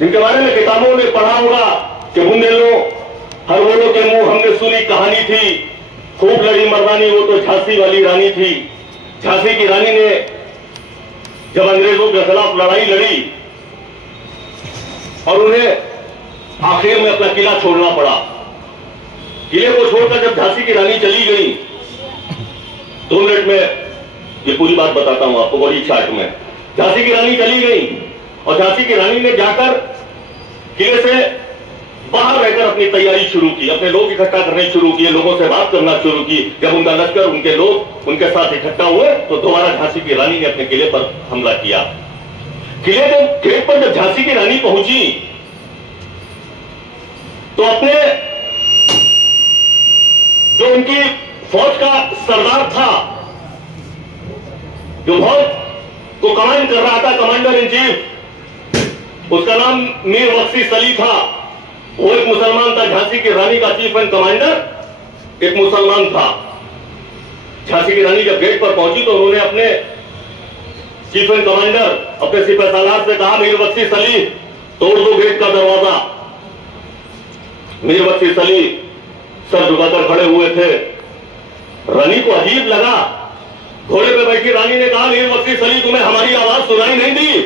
जिनके बारे में किताबों में पढ़ा होगा कि बुंदेलो हरवोलों के मुंह हमने सुनी कहानी थी, खूब लड़ी मर्दानी वो तो झांसी वाली रानी थी। झांसी की रानी ने जब अंग्रेजों के खिलाफ लड़ाई लड़ी और उन्हें आखिर में अपना किला छोड़ना पड़ा। किले को छोड़कर जब झांसी की रानी चली गई, 2 मिनट में ये पूरी बात बताता हूं आपको बड़ी चार्ट में। झांसी की रानी चली गई और झांसी की रानी ने जाकर किले से बाहर रहकर अपनी तैयारी शुरू की, अपने लोग इकट्ठा करने शुरू किए, लोगों से बात करना शुरू की। जब उनका लश्कर, उनके लोग उनके साथ इकट्ठा हुए तो दोबारा झांसी की रानी ने अपने किले पर हमला किया। किले के गेट पर जब झांसी की रानी पहुंची तो अपने जो उनकी फौज का सरदार था, जो फौज को कमांड कर रहा था, कमांडर इन चीफ, उसका नाम मीर बख्शी सली था। वो एक मुसलमान था। झांसी की रानी का चीफ एंड कमांडर एक मुसलमान था। झांसी की रानी जब गेट पर पहुंची तो उन्होंने अपने चीफ एंड कमांडर, अपने सिपह सालार से कहा, मीर बख्शी सली तोड़ दो गेट का दरवाजा। मीर बख्शी सली सर झुकाकर खड़े हुए थे। रानी को अजीब लगा। घोड़े पे बैठी रानी ने कहा, मीर बख्शी सली तुम्हें हमारी आवाज सुनाई नहीं दी?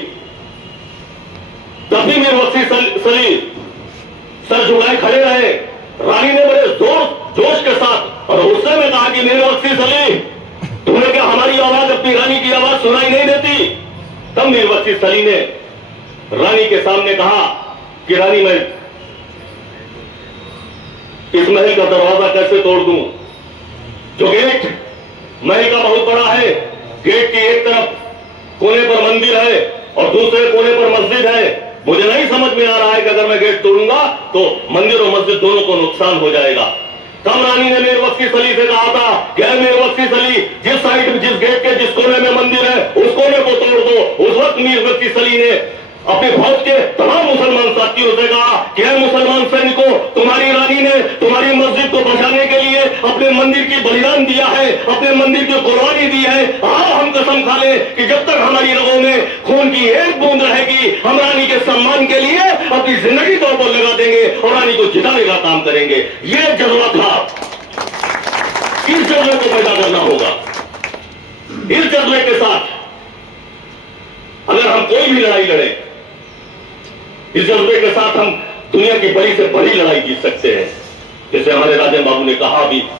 तभी मीर बख्शी सली सर झुकाए खड़े रहे। रानी ने बड़े जोश के साथ और गुस्से में कहा कि मीर बख्शी सली तुम्हें क्या हमारी आवाज, अपनी रानी की आवाज सुनाई नहीं देती? तब मीर बख्शी सली ने रानी के सामने कहा कि रानी, मैं इस महल का दरवाजा कैसे तोड़ दूं? जो गेट महल का बहुत बड़ा है, गेट की एक तरफ कोने पर मंदिर है और दूसरे कोने पर मस्जिद है। मुझे नहीं समझ में आ रहा है कि अगर मैं गेट तोड़ूंगा तो मंदिर और मस्जिद दोनों को नुकसान हो जाएगा। तब रानी ने मीर बख्शी सली से कहा था कि मीर बख्शी सली, जिस साइड में, जिस गेट के जिस कोने में मंदिर है उस कोने को तोड़ दो। उस वक्त मीर बख्शी सली ने अपने फौज के तमाम मुसलमान साथियों से कहा कि मुसलमान सैनिकों, तुम्हारी रानी ने तुम्हारी मस्जिद को बचाने के लिए अपने मंदिर की बलिदान दिया है, अपने मंदिर की कुर्बानी दी है। आओ हम कसम खा ले कि जब तक हमारी रगों में खून की एक बूंद रहेगी, हम रानी के सम्मान के लिए अपनी जिंदगी तौर पर लगा देंगे और रानी को जिताने का काम करेंगे। यह जज्बा था, इस जज्बे को पैदा करना होगा। इस जज्बे के साथ अगर हम कोई भी लड़ाई लड़े, इस जज्बे के साथ हम दुनिया की बड़ी से बड़ी लड़ाई जीत सकते हैं। जैसे हमारे राजन बाबू ने कहा भी।